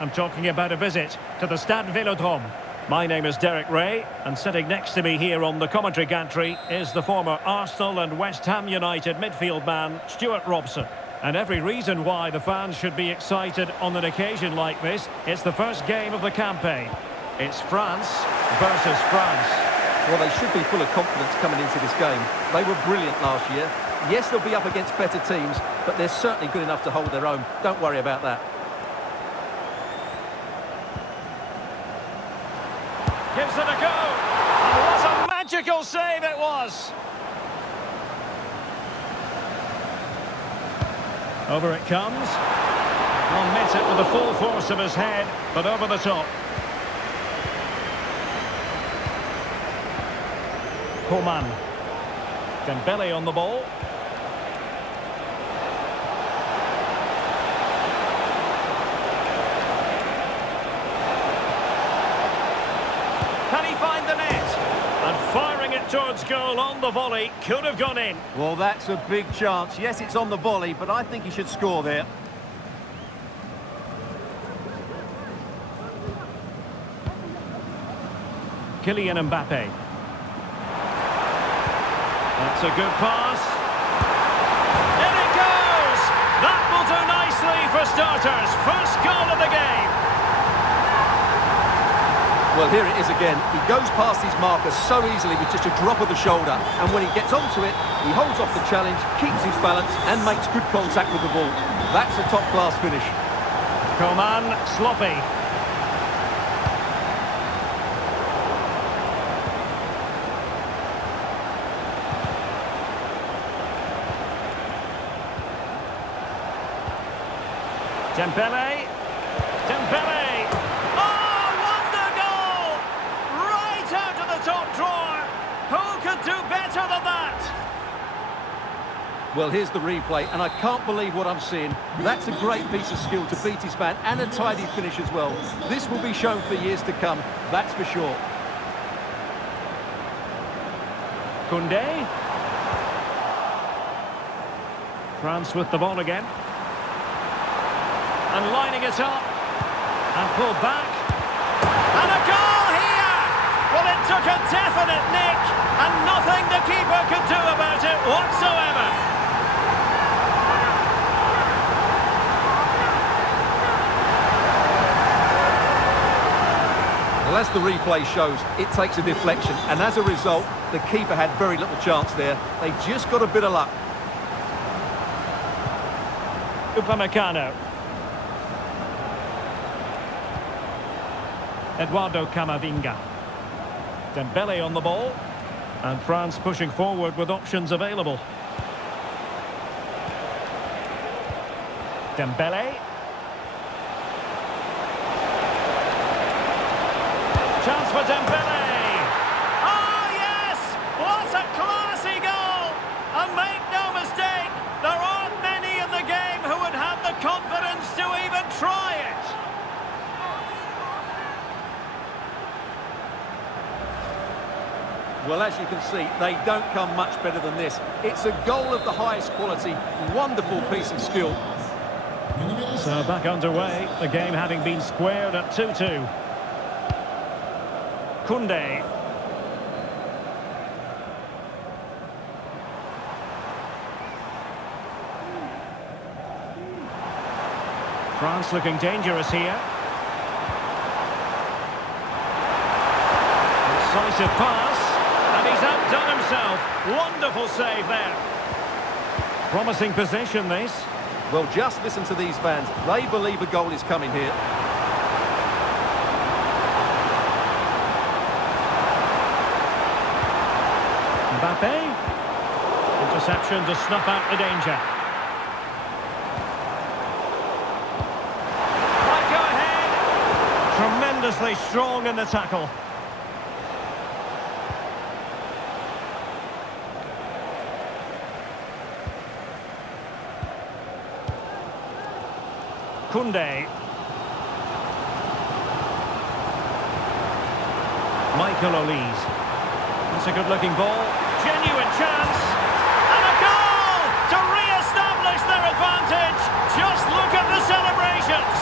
I'm talking about a visit to the Stade Vélodrome. My name is Derek Ray, and sitting next to me here on the commentary gantry is the former Arsenal and West Ham United midfield man, Stuart Robson. And every reason why the fans should be excited on an occasion like this. It's the first game of the campaign. It's France versus France. Well, they should be full of confidence coming into this game. They were brilliant last year. Yes, they'll be up against better teams, but they're certainly good enough to hold their own. Don't worry about that. Gives it a go. And what a magical save it was. Over it comes. One met it with the full force of his head, but over the top. Coman. Dembele on the ball. Can he find the net? And firing it towards goal on the volley. Could have gone in. Well, that's a big chance. Yes, it's on the volley, but I think he should score there. Kylian Mbappe. That's a good pass. In it goes! That will do nicely for starters. First goal of the game. Well, here it is again. He goes past his marker so easily with just a drop of the shoulder. And when he gets onto it, he holds off the challenge, keeps his balance and makes good contact with the ball. That's a top-class finish. Coman, sloppy. Dembele. Dembele. Oh, wonder goal! Right out of the top drawer. Who could do better than that? Well, here's the replay, and I can't believe what I'm seeing. That's a great piece of skill to beat his man, and a tidy finish as well. This will be shown for years to come, that's for sure. Koundé. France with the ball again. And lining it up. And pulled back. And a goal here! Well, it took a definite nick, and nothing the keeper could do about it whatsoever. Well, as the replay shows, it takes a deflection, and as a result, the keeper had very little chance there. They just got a bit of luck. Upamecano. Eduardo Camavinga. Dembele on the ball. And France pushing forward with options available. Dembele. Chance for Dembele. Oh, yes! What a classy goal! And make no mistake, there aren't many in the game who would have the confidence to even try it. Well, as you can see, they don't come much better than this. It's a goal of the highest quality. Wonderful piece of skill. So back underway, the game having been squared at 2-2. Koundé. France looking dangerous here. Decisive pass. And he's outdone himself. Wonderful save there. Promising possession, this. Well, just listen to these fans. They believe a goal is coming here. Mbappe. Interception to snuff out the danger. Might go ahead. Tremendously strong in the tackle. Koundé. Michael Olise. That's a good-looking ball. Genuine chance. And a goal to re-establish their advantage. Just look at the celebrations.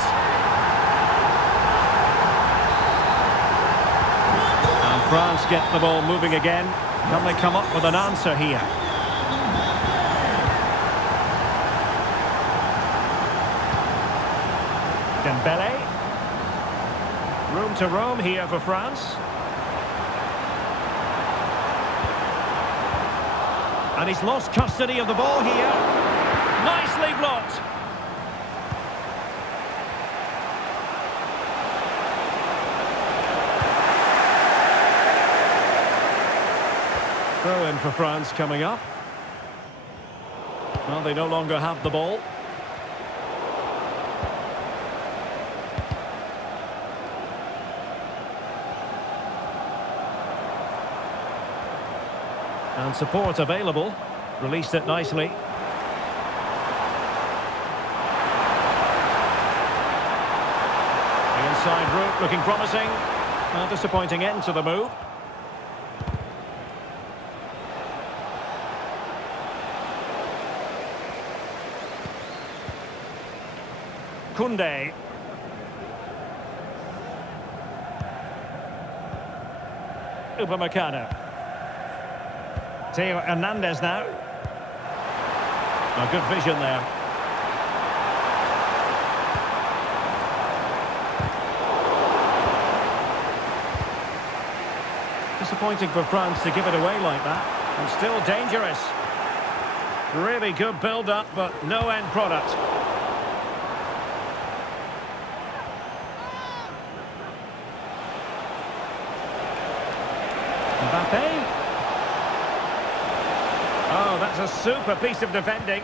France get the ball moving again. Can they come up with an answer here? Dembele. Room to roam here for France. And he's lost custody of the ball here. Nicely blocked. Throw in for France coming up. Well, they no longer have the ball. And support available. Released it nicely. The inside route looking promising. A disappointing end to the move. Koundé. Upamecano. Theo Hernandez now. A good vision there. Disappointing for France to give it away like that. And still dangerous. Really good build-up, but no end product. Mbappe. Oh, that's a super piece of defending.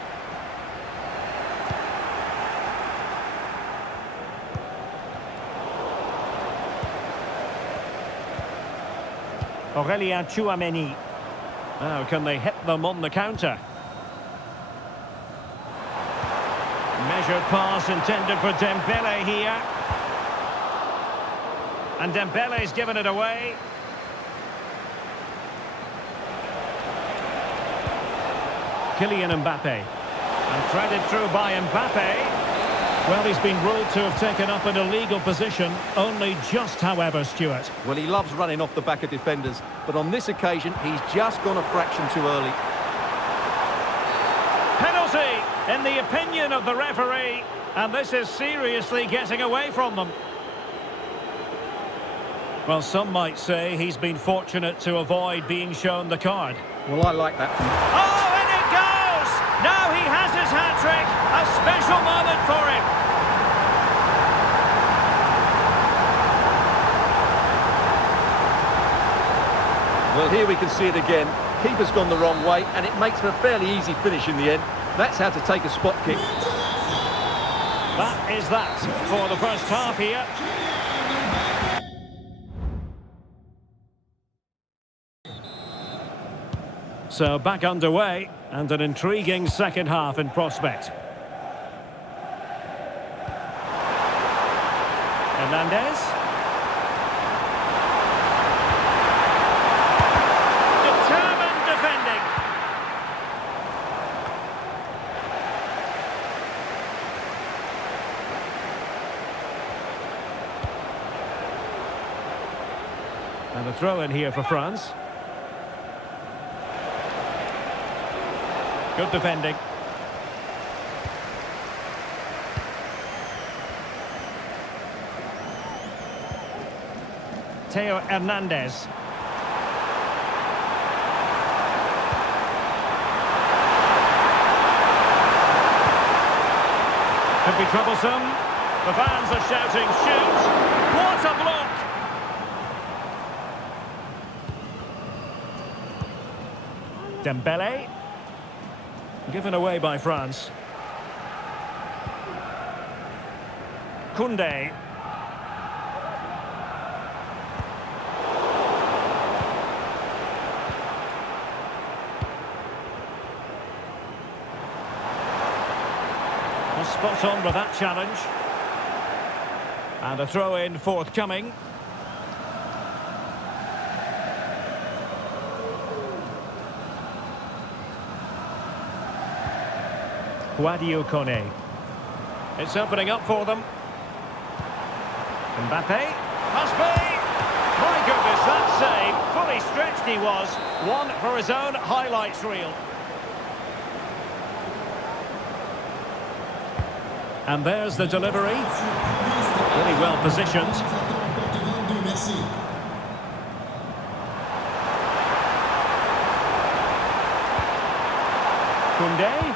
Aurélien Tchouaméni. Now, can they hit them on the counter? Measured pass intended for Dembele here. And Dembele's given it away. Kylian Mbappe. And threaded through by Mbappe. Well, he's been ruled to have taken up an illegal position, only just, however, Stuart. Well, he loves running off the back of defenders, but on this occasion, he's just gone a fraction too early. Penalty, in the opinion of the referee, and this is seriously getting away from them. Well, some might say he's been fortunate to avoid being shown the card. Well, I like that. Oh, and it goes! Now he has his hat-trick, a special moment for him. Well, here we can see it again. Keeper's gone the wrong way, and it makes for a fairly easy finish in the end. That's how to take a spot kick. That is that for the first half here. So back underway, and an intriguing second half in prospect. Hernandez. Determined defending. And a throw in here for France. Good defending. Theo Hernandez. Could be troublesome. The fans are shouting, shoot! What a block! Dembele. Given away by France. Koundé. Well, spot on with that challenge. And a throw-in forthcoming. Kone. It's opening up for them. Mbappe. Must be! My goodness, that save. Really stretched he was. One for his own highlights reel. And there's the delivery. Really well positioned. Koundé.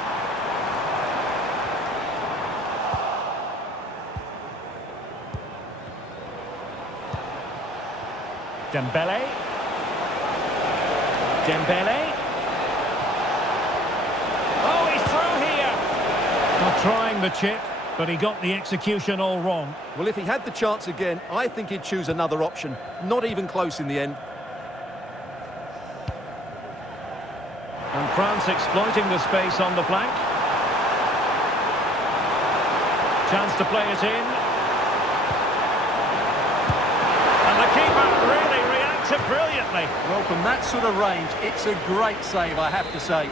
Dembele. Dembele. Oh, he's through here. Not trying the chip, but he got the execution all wrong. Well, if he had the chance again, I think he'd choose another option. Not even close in the end. And France exploiting the space on the flank. Chance to play it in. And the keeper really reacted brilliantly. Well, from that sort of range, it's a great save, I have to say.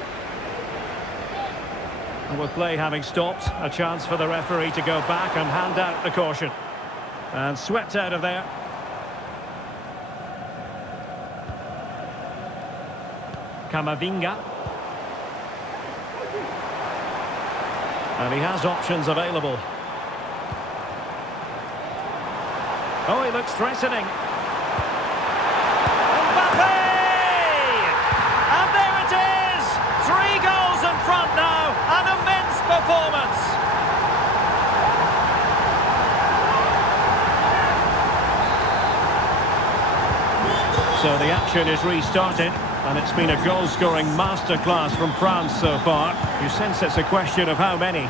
And with play having stopped, a chance for the referee to go back and hand out the caution. And swept out of there. Camavinga. And he has options available. Oh, he looks threatening. Mbappe! And there it is! 3 goals in front now. An immense performance. So the action is restarted. And it's been a goal-scoring masterclass from France so far. You sense it's a question of how many.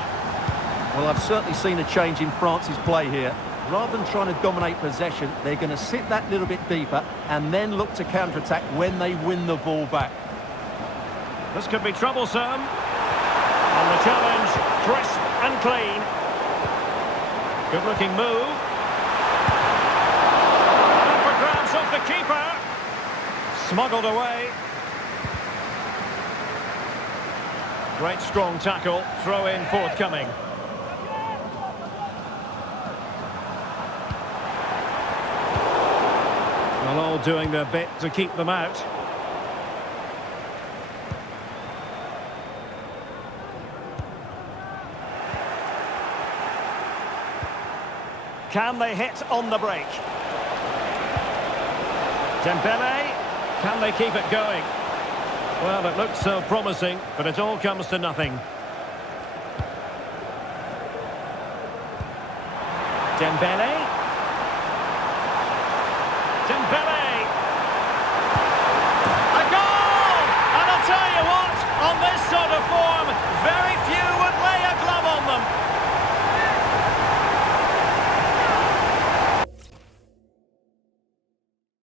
Well, I've certainly seen a change in France's play here. Rather than trying to dominate possession, they're going to sit that little bit deeper and then look to counter-attack when they win the ball back. This could be troublesome. And the challenge, crisp and clean. Good-looking move. Up for grabs off the keeper. Smuggled away. Great strong tackle, throw in forthcoming. Well, all doing their bit to keep them out. Can they hit on the break? Dembele, can they keep it going? Well, it looked so promising, but it all comes to nothing. Dembele.